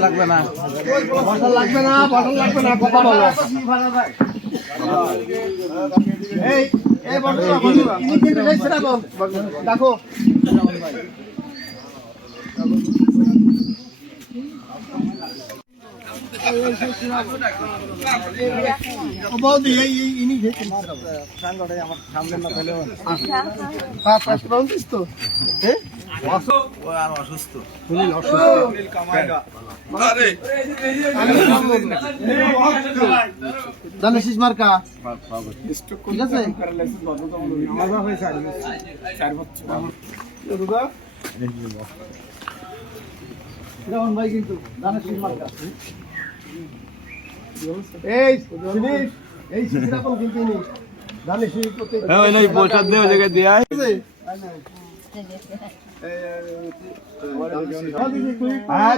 লাগবে না কথা বলো দেখো জানিস মার্কা ঠিক আছে ভাই কিন্তু জানিস মার্কা এই কিন্তু জানিস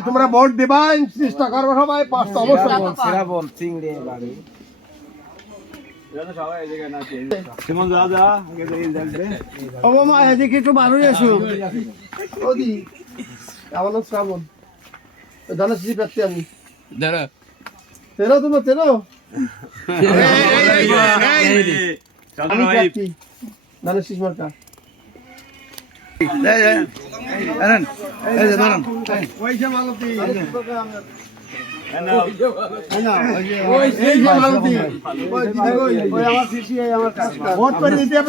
তোমরা ভোট দেবা চেষ্টা করবো সবাই 5টা অবশ্যই একটু বারোই আসো আমার নাম শ্রাবণ জানাচ্ছি প্রার্থী আমি তেরো তোমার তেরো জানাচ্ছিস মার্কা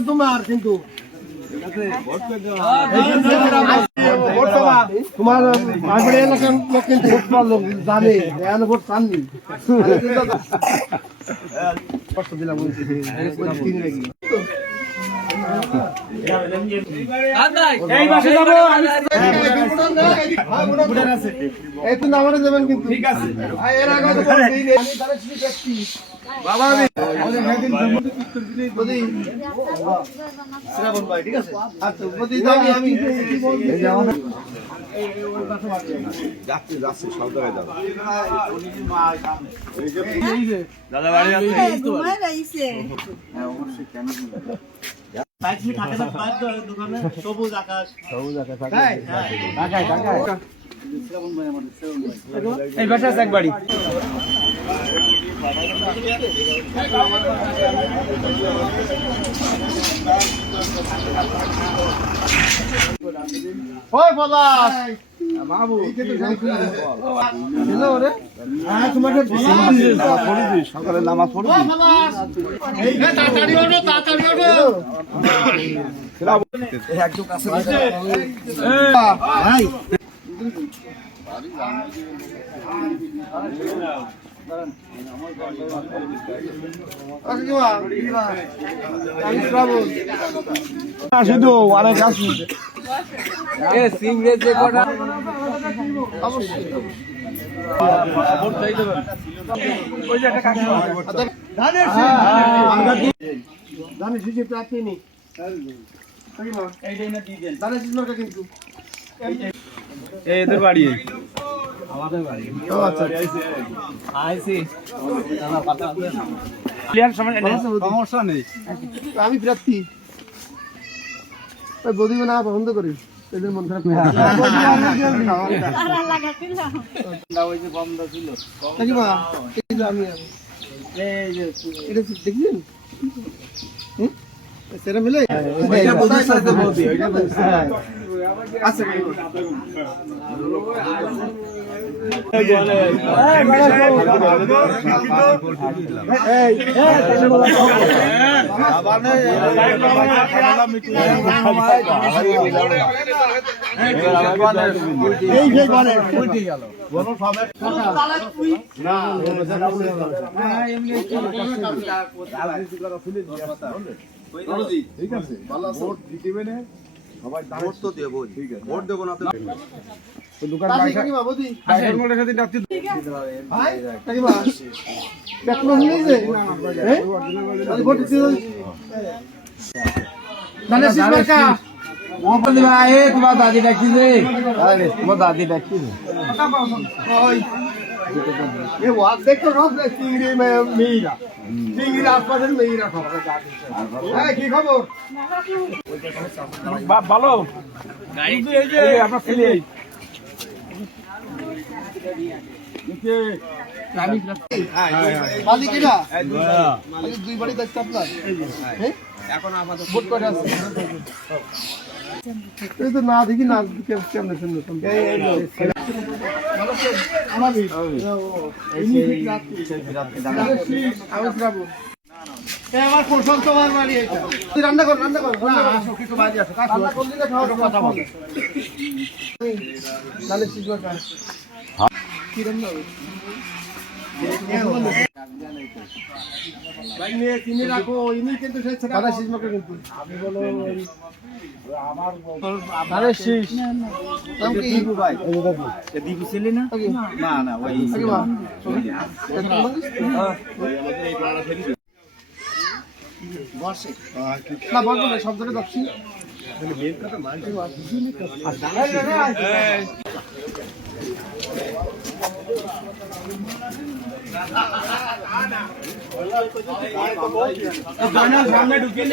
তোমার কিন্তু তোমার এলাকার লোক কিন্তু ভোট পাওয়ার লোক জানে ভোট চাননি কষ্ট দিলাম ঠিক আছে দাদা বাড়ি সবুজ আকাশ এই বাসা এক বাড়ি ওই পলাশ বাবু হ্যালো রে হ্যাঁ তোমাকে সকালে নামাজ পড়ি এই তাড়াতাড়ি ওঠো একদম কাছে ভাই শুধু অনেক আছে এদের বাড়ি আমাদের বাড়ি সমস্যা নেই আমি প্রার্থী বদিবে না বন্ধ করি এদের মন খারাপ দেখলেন সেটা মিলে আচ্ছা ঠিক আছে ভোট দিবে না সবাই ভোট তো দেব ঠিক আছে ভোট দেব না তো দোকান কাকিমা বদি মোড়ের সাথে ডাকতে ভাই কাকিমা দেখলো নিয়ে যে ভোট দিতে ধানের শীষ মার্কা ও বলি ভাই তোমার দাদি ডাকছি যে তোমার দাদি ডাকছি ওই এ ওয়াজ দেখো সব চিংড়ি মেয়েরা চিংড়ির আশপাশের মেয়েরা সব হ্যাঁ কি খবর ভালো এই যে আপনার ছেলে মালিক এরা মালিক দুই বাড়ি দেখতে আপনার এখন আমাদের ভোট করে আছে এই তো না দেখি না কেমন শুনতে আমার পোষণ তোমার বাড়ি এটা তুই রান্না কর আসো কিছু বাড়ি আসো রান্না করলি না খাওয়া কথা বল তাহলে শিখবা কাজ কি রান্না হবে ভাই নিয়ে কিনে রাখো ইনি কিন্তু সেই ছেলে দাদা শীষ মাকে কিন্তু আমি বলো আমার দাদা শীষ নাম কি দিবু ভাই এই দাদু এ দিবু ছেলে না না না ওই বর্ষে না বলবো না সব জায়গায় যাচ্ছি মেন কথা মানতে সামনে ঢুকে